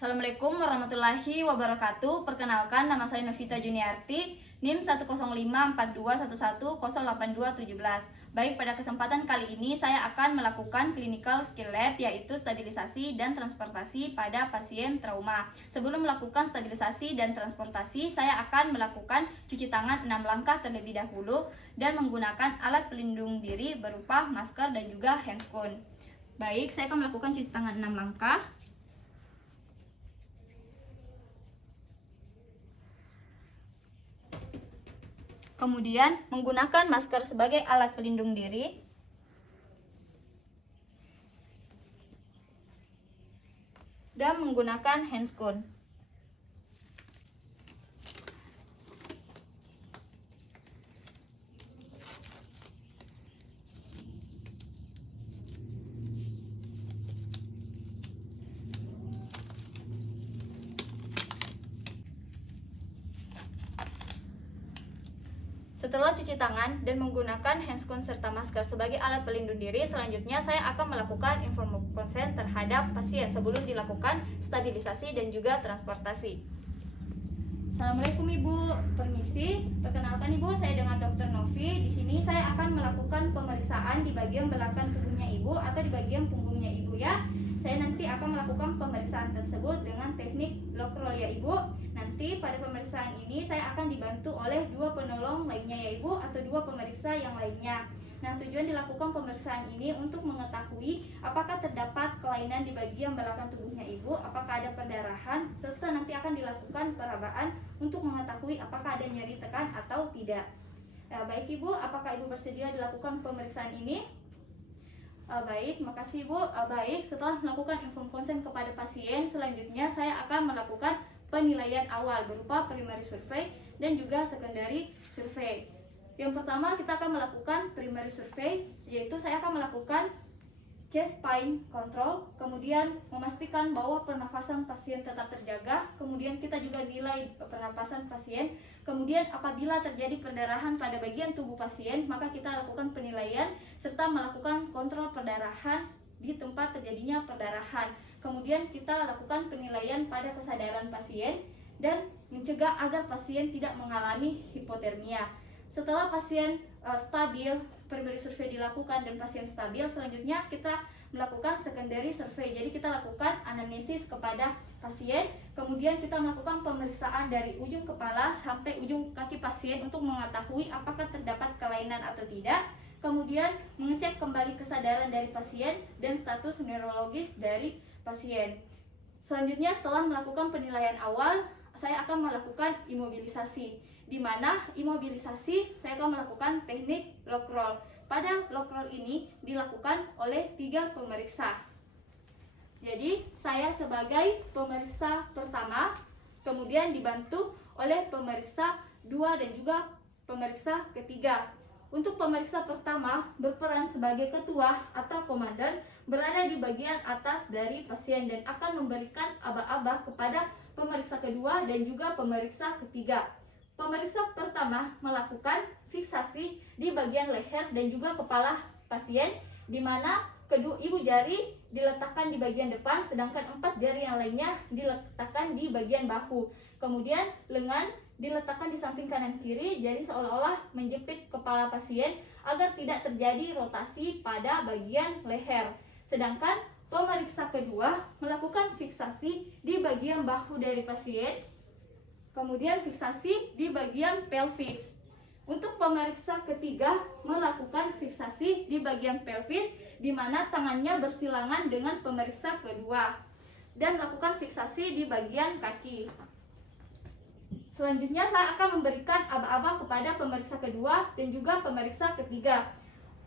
Assalamualaikum warahmatullahi wabarakatuh. Perkenalkan, nama saya Novita Juniarti, NIM 1054211082217. Baik, pada kesempatan kali ini saya akan melakukan clinical skill lab, yaitu stabilisasi dan transportasi pada pasien trauma. Sebelum melakukan stabilisasi dan transportasi, saya akan melakukan cuci tangan 6 langkah terlebih dahulu dan menggunakan alat pelindung diri berupa masker dan juga handscoon. Baik, saya akan melakukan cuci tangan 6 langkah. Kemudian menggunakan masker sebagai alat pelindung diri. Dan menggunakan handscoon. Setelah cuci tangan dan menggunakan handscoon serta masker sebagai alat pelindung diri, selanjutnya saya akan melakukan informed consent terhadap pasien sebelum dilakukan stabilisasi dan juga transportasi. Assalamualaikum Ibu, permisi. Perkenalkan Ibu, saya dengan Dr. Novi. Di sini saya akan melakukan pemeriksaan di bagian belakang tubuhnya Ibu atau di bagian punggungnya Ibu ya. Saya nanti akan melakukan pemeriksaan tersebut dengan teknik lock roll ya Ibu. Nanti pada pemeriksaan ini saya akan dibantu oleh 2 penolong lainnya ya Ibu, atau 2 pemeriksa yang lainnya. Nah, tujuan dilakukan pemeriksaan ini untuk mengetahui apakah terdapat kelainan di bagian belakang tubuhnya Ibu, apakah ada perdarahan, serta nanti akan dilakukan perabaan untuk mengetahui apakah ada nyeri tekan atau tidak. Baik Ibu, apakah Ibu bersedia dilakukan pemeriksaan ini? Baik, makasih Ibu. Baik, setelah melakukan informed consent kepada pasien, selanjutnya saya akan melakukan penilaian awal berupa primary survey dan juga secondary survey. Yang pertama kita akan melakukan primary survey, yaitu saya akan melakukan chest pain control, kemudian memastikan bahwa pernafasan pasien tetap terjaga, kemudian kita juga nilai pernafasan pasien, kemudian apabila terjadi perdarahan pada bagian tubuh pasien, maka kita lakukan penilaian serta melakukan kontrol perdarahan di tempat terjadinya perdarahan. Kemudian kita lakukan penilaian pada kesadaran pasien dan mencegah agar pasien tidak mengalami hipotermia. Setelah pasien stabil, primary survey dilakukan dan pasien stabil, selanjutnya kita melakukan secondary survey. Jadi kita lakukan anamnesis kepada pasien, kemudian kita melakukan pemeriksaan dari ujung kepala sampai ujung kaki pasien untuk mengetahui apakah terdapat kelainan atau tidak. Kemudian mengecek kembali kesadaran dari pasien dan status neurologis dari pasien. Selanjutnya setelah melakukan penilaian awal, saya akan melakukan imobilisasi, di mana imobilisasi saya akan melakukan teknik lock roll. Pada lock roll ini dilakukan oleh 3 pemeriksa. Jadi saya sebagai pemeriksa pertama, kemudian dibantu oleh pemeriksa 2 dan juga pemeriksa ketiga. Untuk pemeriksa pertama berperan sebagai ketua atau komandan, berada di bagian atas dari pasien dan akan memberikan aba-aba kepada pemeriksa kedua dan juga pemeriksa ketiga. Pemeriksa pertama melakukan fiksasi di bagian leher dan juga kepala pasien, di mana kedua ibu jari diletakkan di bagian depan, sedangkan 4 jari yang lainnya diletakkan di bagian bahu. Kemudian lengan diletakkan di samping kanan kiri, jadi seolah-olah menjepit kepala pasien agar tidak terjadi rotasi pada bagian leher. Sedangkan pemeriksa kedua melakukan fiksasi di bagian bahu dari pasien, kemudian fiksasi di bagian pelvis. Untuk pemeriksa ketiga melakukan fiksasi di bagian pelvis, di mana tangannya bersilangan dengan pemeriksa kedua, dan lakukan fiksasi di bagian kaki. Selanjutnya saya akan memberikan aba-aba kepada pemeriksa kedua dan juga pemeriksa ketiga.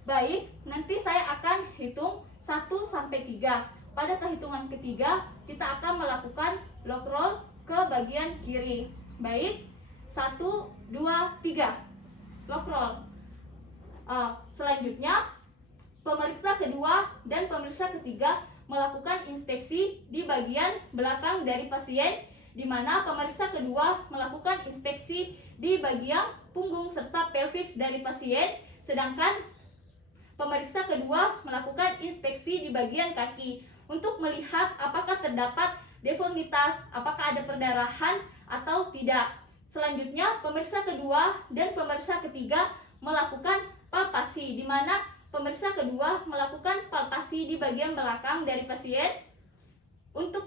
Baik, nanti saya akan hitung 1 sampai 3. Pada kehitungan ketiga, kita akan melakukan lock roll ke bagian kiri. Baik, 1, 2, 3. Lock roll. Selanjutnya, pemeriksa kedua dan pemeriksa ketiga melakukan inspeksi di bagian belakang dari pasien, di mana pemeriksa kedua melakukan inspeksi di bagian punggung serta pelvis dari pasien, sedangkan pemeriksa kedua melakukan inspeksi di bagian kaki untuk melihat apakah terdapat deformitas, apakah ada perdarahan atau tidak. Selanjutnya, pemeriksa kedua dan pemeriksa ketiga melakukan palpasi, di mana pemeriksa kedua melakukan palpasi di bagian belakang dari pasien untuk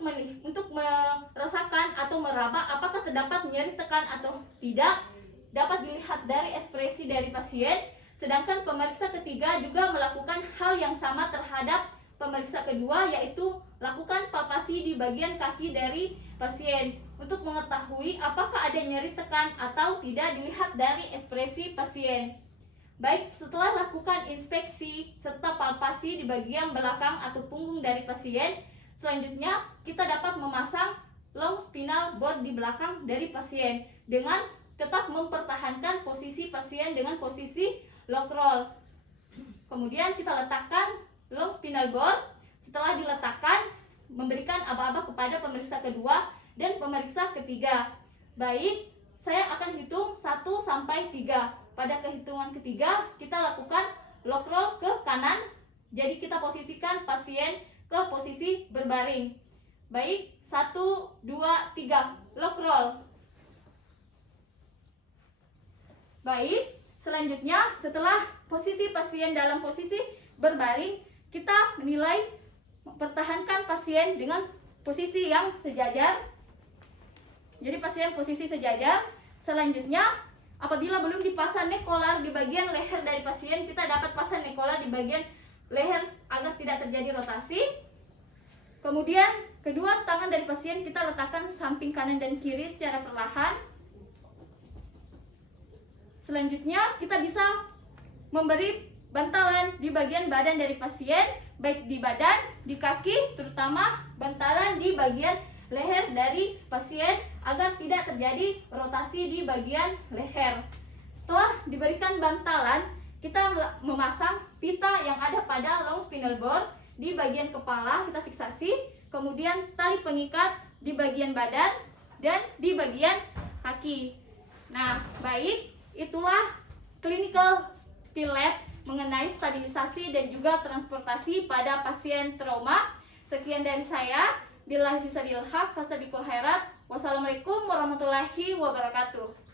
merasakan atau meraba apakah terdapat nyeri tekan atau tidak, dapat dilihat dari ekspresi dari pasien. Sedangkan pemeriksa ketiga juga melakukan hal yang sama terhadap pemeriksa kedua, yaitu lakukan palpasi di bagian kaki dari pasien untuk mengetahui apakah ada nyeri tekan atau tidak dilihat dari ekspresi pasien. Baik, setelah lakukan inspeksi serta palpasi di bagian belakang atau punggung dari pasien, selanjutnya kita dapat memasang long spinal board di belakang dari pasien dengan tetap mempertahankan posisi pasien dengan posisi lock roll. Kemudian kita letakkan long spinal board. Setelah diletakkan, memberikan aba-aba kepada pemeriksa kedua dan pemeriksa ketiga. Baik, saya akan hitung 1 sampai 3. Pada kehitungan ketiga, kita lakukan lock roll ke kanan. Jadi kita posisikan pasien ke posisi berbaring. Baik, 1, 2, 3, lock roll. Baik, selanjutnya setelah posisi pasien dalam posisi berbaring, kita menilai mempertahankan pasien dengan posisi yang sejajar. Jadi pasien posisi sejajar. Selanjutnya, apabila belum dipasang neck collar di bagian leher dari pasien, kita dapat pasang neck collar di bagian leher agar tidak terjadi rotasi. Kemudian, kedua tangan dari pasien kita letakkan samping kanan dan kiri secara perlahan. Selanjutnya, kita bisa memberi bantalan di bagian badan dari pasien, baik di badan, di kaki, terutama bantalan di bagian leher dari pasien agar tidak terjadi rotasi di bagian leher. Setelah diberikan bantalan, kita memasang pita yang ada pada long spinal board di bagian kepala, kita fiksasi, kemudian tali pengikat di bagian badan dan di bagian kaki. Nah, baik, itulah clinical skill lab mengenai stabilisasi dan juga transportasi pada pasien trauma. Sekian dari saya. Billahi fisabilillah haq, fastabikul khairat. Wassalamualaikum warahmatullahi wabarakatuh.